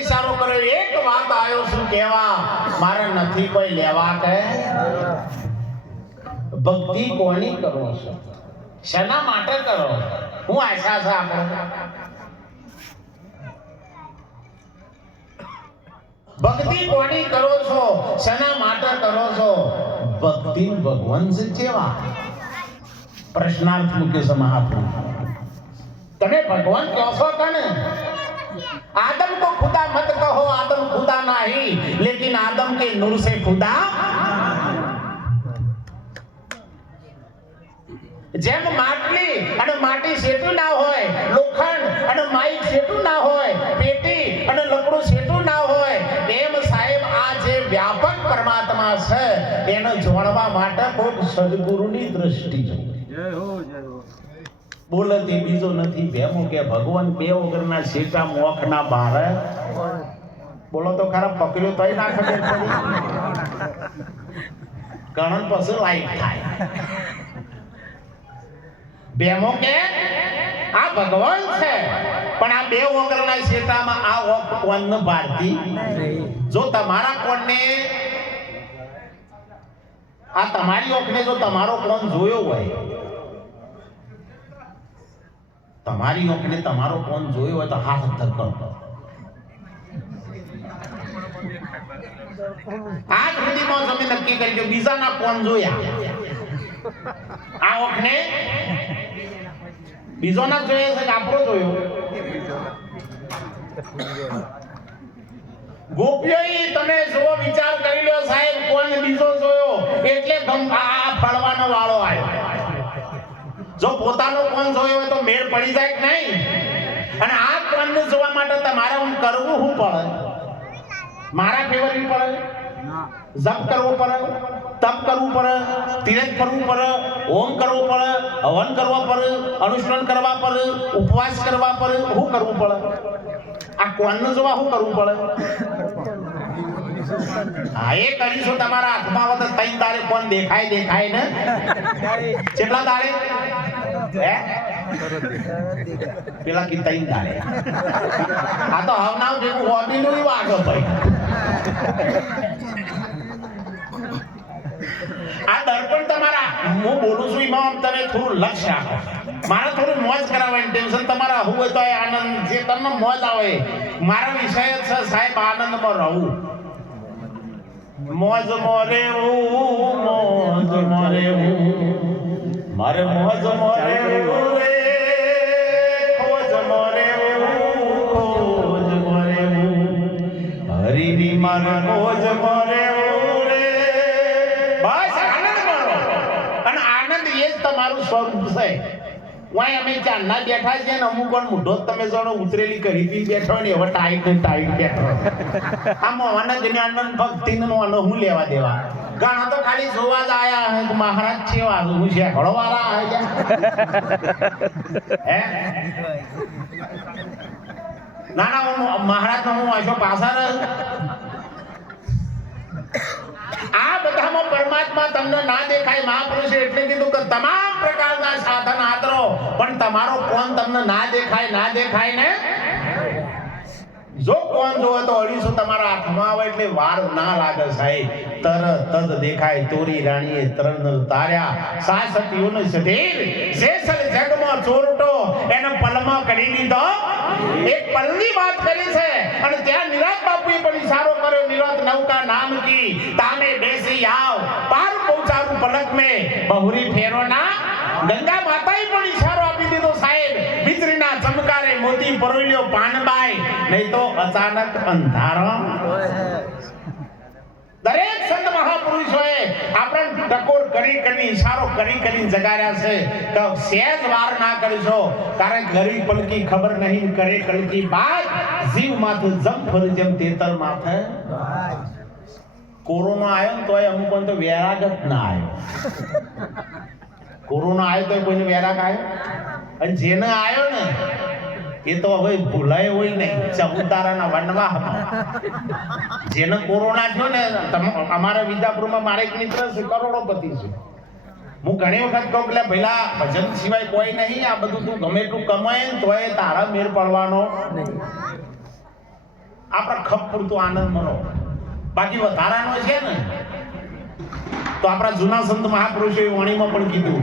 ઇશારો કર્યો એક વાત આવ્યો છું કેવા, મારે નથી કોઈ લેવા કે. ભક્તિ કોની કરો છો? શેના માટે કરો હું આશા છે આપણે. ભક્તિ કોની કરો છો? શેના માટે કરો છો? ભક્તિ ભગવાન છે કેવા પ્રશ્નાર્થ મૂકે છે મહાપ્રભુ. તમે ભગવાન કહો છો તને આદમ खुदा नहीं लेकिन आदम के नूर से खुदा જેમ માટલી અને માટી સેટું ના હોય લોખંડ અને માઈક સેટું ના હોય પેટી અને લકડું સેટું ના હોય તેમ સાહેબ આ જે વ્યાપક પરમાત્મા છે એને જોડવા માટે કોઈક સદગુરુની દ્રષ્ટિ જોઈએ જય હો જય હો બોલે તે બીજો નથી ભેમો કે ભગવાન બે વગરના શેટા મોખના બારે બોલો તો ખરા, પકડ્યો તોય ના ખબર પડી. ગણન પછી લાઈટ થાય. બેમો કે, આ ભગવાન છે. પણ આ બે ઓગરના શેતામાં આ ઓખ કોણ ભારતી જો તમારા કોણને, આ તમારી ઓખને જો તમારો કોણ જોયો હોય, તમારી ઓખને તમારો કોણ જોયો હોય તો હાથ ધક્કો. આજ સુધીમાં તમે નક્કી કરી બીજાના કોણ જોયા. આ ઓખને બીજોના જોયે છે આપણો જોયો? ગોપીઓએ તમે જો વિચાર કરી લ્યો સાહેબ કોણ બીજો જોયો, એટલે આ ફળવાનો વાળો આવ્યો. જો પોતાનો કોણ જોયો હોય તો મેળ પડી જાય કે નહીં? અને આ કોણને જોવા માટે તમારે હું કરવું શું પડે? મારા ફેવરથી પડે ના. જપ કરવો પડે તપ કરવું પડે તીરથ કરવું પડે ઓમ કરવો પડે હવન કરવા પડે અનુષ્ઠાન કરવા પડે ઉપવાસ કરવા પડે શું કરવું પડે? આ કોણનો જવા શું કરવું પડે? હા એ કરીશું તમારા હાથમાં વખત ત્રણ તારે કોણ દેખાય દેખાય ને? કેટલા તારે? હે? પેલા કી ત્રણ તારે. આ તો હવનાવ જેવું હોબીનું વાગો ભાઈ. આ દર્પણ તમારા, હું બોલું છું એમાં તમે થોડું લક્ષ રાખો મારે થોડું મોજ કરાવવાની ટેન્શન તમારા હું હોય તો આનંદ, જે તમને મોજ આવે, મારો વિષય છે સાહેબ, આનંદમાં રહું. મોજ મોરે મોજ મોરે મારે મોજ મોરે બસ, આનંદ આનંદ એ જ તમારું સ્વરૂપ છે. વાય બેઠા છે ને અમુક પણ મૂઢો તમે જાણો, ઉતરેલી કરી પી બેઠો ને હવે ટાઈટ ને ટાઈટ બેઠો આ મોહન જ્ઞાનંદ ભક્તિ નો હું લેવા દેવા. ઘણા તો ખાલી જોવા આયા હે મહારાજ છે વાળું હું ના ના, હું મહારાજ નો હું પાછા આ બધામાં પરમાત્મા તમને ના દેખાય, મહાપુરુષે એટલે કીધું કે તમામ પ્રકારના સાધન આદરો, પણ તમારો કોણ તમને ના દેખાય ના દેખાય ને? જો કોણ જોવે તો અઢીસો તમારા હાથમાં આવે એટલે વાર ના લાગે સાહેબ. તરત જ દેખાય, તોરી રાણીએ તરણ તાર્યા. સાસતીઓનો સધીર, શેષલ જગમાં ચોરટો, એને પલમાં કરી દીધો. એક પલની વાત કરી છે. અને ત્યાં નિરાત બાપુએ પણ ઈશારો કર્યો, નિરાત નૌકા નામ કી, તામે બેસી આવ. પાર પહોંચાડું પલક મે. બહુરી ફેરો ના. ગંગા માતાએ પણ ઈશારો આપી દીધો, સાહેબ, વીજળીના ચમકારે મોતી પરોલ્યો પાનબાઈ. નહીં તો અચાનક અંધારો. દરેક ટકોર કરી કરી ઇશારો કરી કરી જગાડ્યા છે. તો સહેજ વાર ના કરશો. કારણ ગરી પલકી ખબર નહીં કરે કલકી બાદ જીવ માથે જમ ફરી જેમ તેતર માથે. કોરોના આવ્યો ને તોય અમુક તો વૈરાગ જ ના આવ્યો કોરોના આવ્યો તો કોઈને વૈરાગ આવ્યો અને જેને આવ્યો ને એ તો હવે ભૂલાય હોય નહીં. ચબુતારાના વનવાહમાં જેને કોરોના થયો ને અમારા વિદ્યાપુરમાં મારે એક મિત્ર છે, કરોડોપતિ છે. હું ઘણી વખત કહું કે ભલા, ભજન સિવાય કોઈ નહીં. આ બધું તું ગમે એટલું કમાય ને, તોય તારા મેર પડવાનો આપણા ખપ પૂરતું આનંદ મનો. બાકી વધારાનો છે ને, તો આપણા જૂના સંત મહાપુરુષોએ વાણીમાં પણ કીધું.